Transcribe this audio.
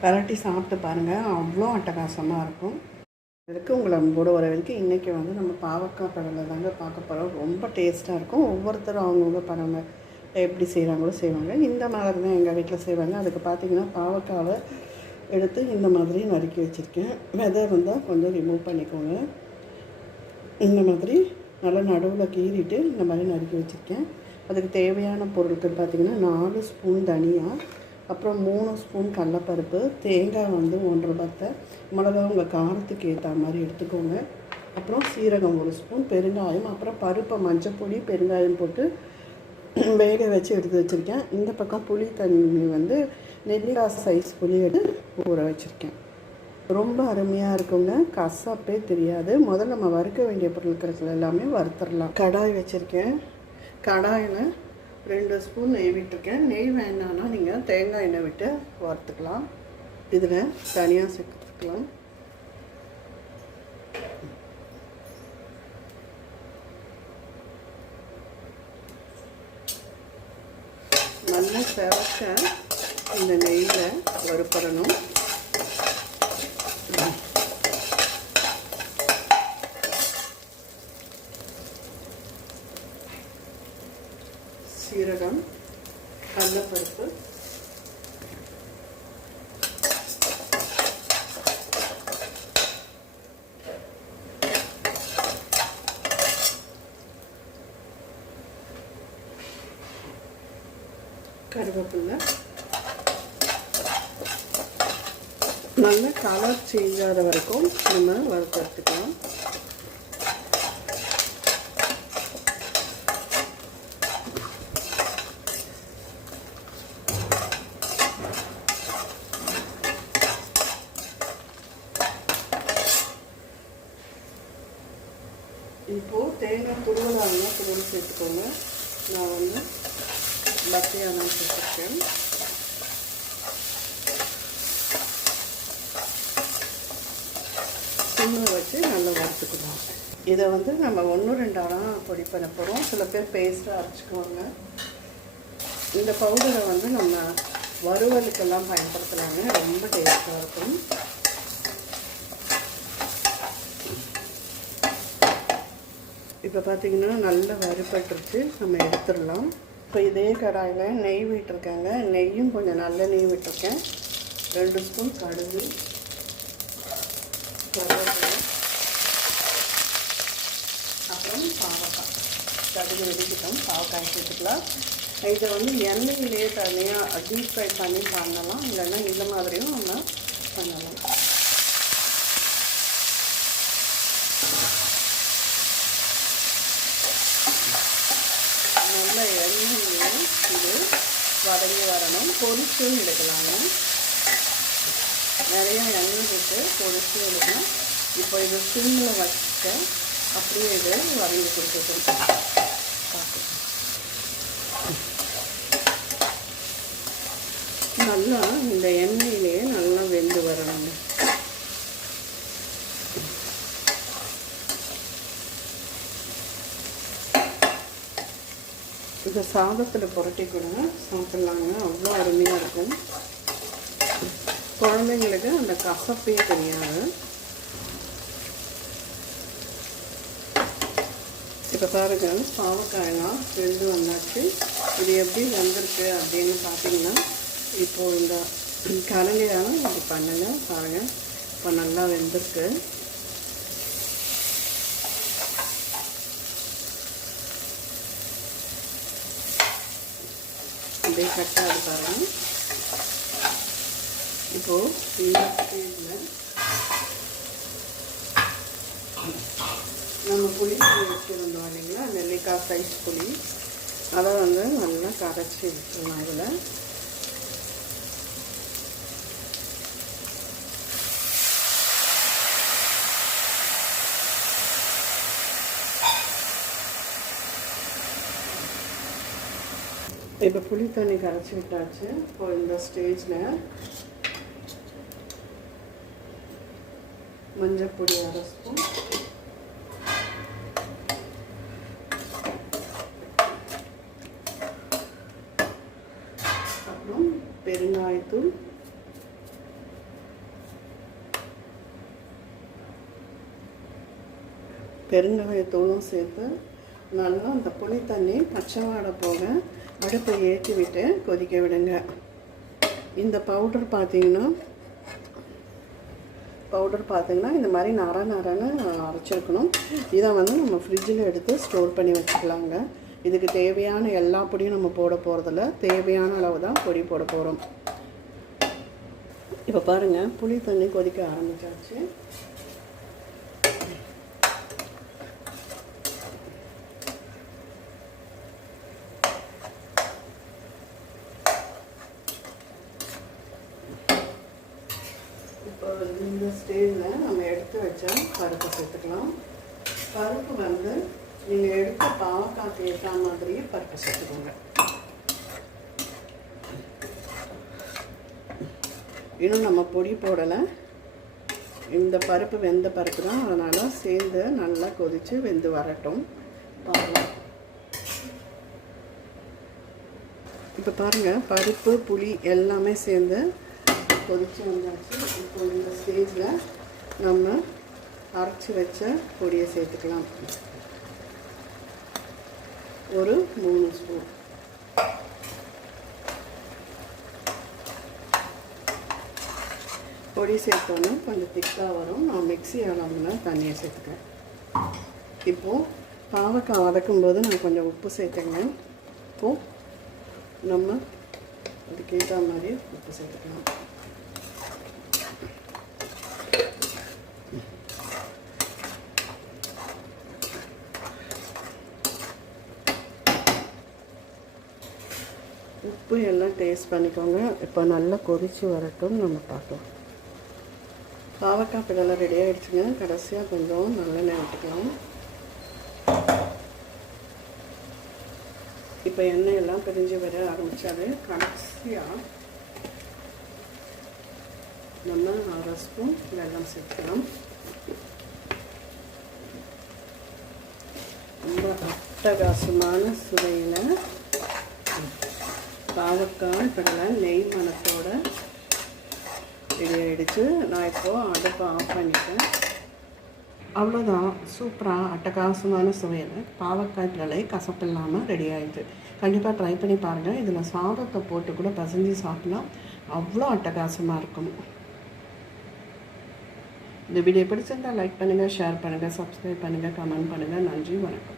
பரட்டி சாப்பிட்டு பாருங்கள் அவ்வளோ அட்டகாசமாக இருக்கும். இதுக்கு உங்களை அன்போடு வரவேற்கு இன்றைக்கி வந்து நம்ம பாவக்காய் பழங்களை தாங்க பார்க்க போகிறோம் ரொம்ப டேஸ்ட்டாக இருக்கும். ஒவ்வொருத்தரும் அவங்கவுங்க பழங்க எப்படி செய்கிறாங்களோ செய்வாங்க. இந்த மாதிரி தான் எங்கள் வீட்டில் செய்வாங்க. அதுக்கு பார்த்தீங்கன்னா பாவக்காவை எடுத்து இந்த மாதிரி நறுக்கி வச்சுருக்கேன். விதை இருந்தால் கொஞ்சம் ரிமூவ் பண்ணிக்கோங்க. இந்த மாதிரி நல்லா நடுவில் கீறிட்டு இந்த மாதிரி நறுக்கி வச்சுருக்கேன். அதுக்கு தேவையான பொருட்கள் பார்த்திங்கன்னா நாலு ஸ்பூன் தனியாக அப்புறம் மூணு ஸ்பூன் கடலப்பருப்பு தேங்காய் வந்து ஒன்றரை பத்தை மிளகா உங்கள் காரத்துக்கு ஏற்ற மாதிரி எடுத்துக்கோங்க. அப்புறம் சீரகம் ஒரு ஸ்பூன் பெருங்காயம் அப்புறம் பருப்பை மஞ்சப்பொடி பெருங்காயம் போட்டு வேக வச்சு எடுத்து வச்சுருக்கேன். இந்த பக்கம் புளி தண்ணி வந்து நெல்லிக்காய் சைஸ் புளி எடுத்து ஊற வச்சுருக்கேன். ரொம்ப அருமையாக இருக்குங்க. கசப்பே தெரியாது. முதல்ல நம்ம வறுக்க வேண்டிய பொருட்கள் எல்லாமே வறுத்துடலாம். கடாய் வச்சுருக்கேன். கடாயில் ரெண்டு ஸ்பூன் நெய் விட்டுருக்கேன். நெய் வேணான்னா நீங்கள் தேங்காய் எண்ணெய் விட்டு வறுத்துக்கலாம். இதில் தனியாக சேர்த்துக்கலாம். நல்லா செவக்க இந்த நெய்யில் வறுப்படணும் சீரகம் கடலப்பருப்பு கருவேப்பில்லை. நல்ல கலர் சேஞ்ச் ஆகிற வரைக்கும் நம்ம வறுத்து எடுத்துக்கலாம். சேர்த்துக்கோங்க. நான் வந்து பத்தியாக தான் சேர்த்துருக்கேன். சிம்மில் வச்சு நல்லா வறுத்துக்கணும் இதை வந்து நம்ம ஒன்று ரெண்டு பொடி பண்ண போகிறோம் சில பேர் பேஸ்ட்டாக அரைச்சிக்குவாங்க. இந்த பவுடரை வந்து நம்ம வறுவலுக்கெல்லாம் பயன்படுத்தலாங்க ரொம்ப டேஸ்ட்டாக இருக்கும். இப்போ பார்த்தீங்கன்னா நல்லா வறுபட்டுருச்சு நம்ம எடுத்துடலாம். இப்போ இதே கடாயில் நெய் விட்டுருக்காங்க. நெய்யும் கொஞ்சம் நல்ல நெய் விட்டுருக்கேன். ரெண்டு ஸ்பூன் கடுகு. அப்புறம் பாவக்காய். கடுகு வெடிக்கிட்டோம். பாவக்காய் சேர்த்துக்கலாம். இதை வந்து எண்ணெயிலேயே தனியாக டீப் ஃப்ரை பண்ணி பண்ணலாம். இல்லைன்னா இந்த மாதிரியும் நம்ம பண்ணலாம் நல்ல எண்ணெயிலையும் இது வதங்கி வரணும். பொரிச்சும் எடுக்கலாங்க. நிறைய எண்ணெய் போட்டு பொரிச்சு எடுக்கணும். இப்போ இது சிம்மில் வச்சுட்டு அப்படியே இது வதங்கி கொடுத்துருக்கோம் நல்லா இந்த எண்ணெய் நல்லா வெந்து வரணுங்க இதை சாதத்தில் புரட்டி கூட சாப்பிட்லாங்க. அவ்வளோ அருமையாக இருக்கும் குழந்தைங்களுக்கு அந்த கசப்பே தெரியாது. இப்போ பாருங்க பாவக்காயெல்லாம் வெந்து வந்தாச்சு. இது எப்படி வந்திருக்கு அப்படின்னு பார்த்தீங்கன்னா இப்போது இந்த கலங்கையால் இது பண்ணுங்க பாருங்கள் இப்போ நல்லா வெந்திருக்கு. அப்படியே கட் ஆகுது பாருங்கள் இப்போது இந்த ஸ்டேஜில் நம்ம புளி வச்சுருந்தோம் இல்லைங்களா? நெல்லிக்காய் சைஸ் புளி. அதை வந்து நல்லா கரைச்சி விட்டுருவோம் அதில் இப்போ புளி தண்ணி கரைச்சி விட்டாச்சு இப்போ இந்த ஸ்டேஜில் மஞ்சப்பொடி அரை ஸ்பூன் அப்புறம் பெருங்காயத்தூள் பெருங்காயத்தூளும் சேர்த்து நல்லா அந்த புளி தண்ணி பச்சை வாடை போக அடுப்பை ஏற்றி விட்டு கொதிக்க விடுங்க. இந்த பவுடர் பார்த்தீங்கன்னா பவுடர் பார்த்தீங்கன்னா இந்த மாதிரி நர நரன்னு அரைச்சிருக்கணும். இதை வந்து நம்ம ஃப்ரிட்ஜில் எடுத்து ஸ்டோர் பண்ணி வச்சுக்கலாங்க. இதுக்கு தேவையான எல்லா பொடியும் நம்ம போட போகிறதில்ல தேவையான அளவு தான் பொடி போட போகிறோம் இப்போ பாருங்கள் புளி தண்ணி கொதிக்க ஆரம்பித்தாச்சு இப்போ இந்த ஸ்டேஜில் நம்ம எடுத்து வச்ச பருப்பு சேர்த்துக்கலாம். பருப்பு வந்து நீங்கள் எடுத்த பாவக்காய்க்கு ஏற்ற மாதிரியே பருப்பு சேர்த்துக்கோங்க. இன்னும் நம்ம பொடி போடலை. இந்த பருப்பு வெந்த பருப்பு தான். அதனால் சேர்ந்து நல்லா கொதித்து வெந்து வரட்டும். பார்க்கலாம் இப்போ பாருங்கள் பருப்பு புளி எல்லாமே சேர்ந்து கொதித்து வந்தாச்சு. இப்போ இந்த ஸ்டேஜில் நம்ம அரைச்சி வச்ச பொடியை சேர்த்துக்கலாம். ஒரு மூணு ஸ்பூன் பொடி சேர்த்தோன்னே கொஞ்சம் திக்காக வரும். நான் மிக்ஸி அளவில் தண்ணியை சேர்த்துக்கிறேன். இப்போது பாவக்காய் வதக்கும்போது நான் கொஞ்சம் உப்பு சேர்த்துங்க இப்போது நம்ம அதுக்கேற்ற மாதிரி உப்பு சேர்த்துக்கலாம் உப்பு எல்லாம் டேஸ்ட் பண்ணிக்கோங்க. இப்போ நல்லா கொதித்து வரட்டும் நம்ம பார்க்கலாம் பாவக்காய் பிடலாம் ரெடி ஆகிடுச்சுங்க கடைசியாக கொஞ்சம் நல்லெண்ணெய் விட்டுக்கலாம். இப்போ எண்ணெய் எல்லாம் பிரிஞ்சு வர ஆரம்பித்தாது கடைசியாக நம்ம அரை ஸ்பூன் வெள்ளம் சேர்க்கலாம். ரொம்ப அட்டகாசமான சுவையில் பாவக்காய் கடலை நெய் மணத்தோட ரெடி ஆகிடுச்சு நான் இப்போது அடுப்பை ஆஃப் பண்ணிட்டேன். அவ்வளோதான் சூப்பராக அட்டகாசமான சுவையில் பாவக்காய் கடலை கசப்பு இல்லாமல் ரெடி ஆகிடுது கண்டிப்பாக ட்ரை பண்ணி பாருங்கள் இதில் சாதத்தை போட்டு கூட பசஞ்சு சாப்பிட்லாம். அவ்வளோ அட்டகாசமாக இருக்கும். இந்த வீடியோ பிடிச்சிருந்தால் லைக் பண்ணுங்கள் ஷேர் பண்ணுங்கள் சப்ஸ்கிரைப் பண்ணுங்கள் கமெண்ட் பண்ணுங்கள் நன்றி வணக்கம்.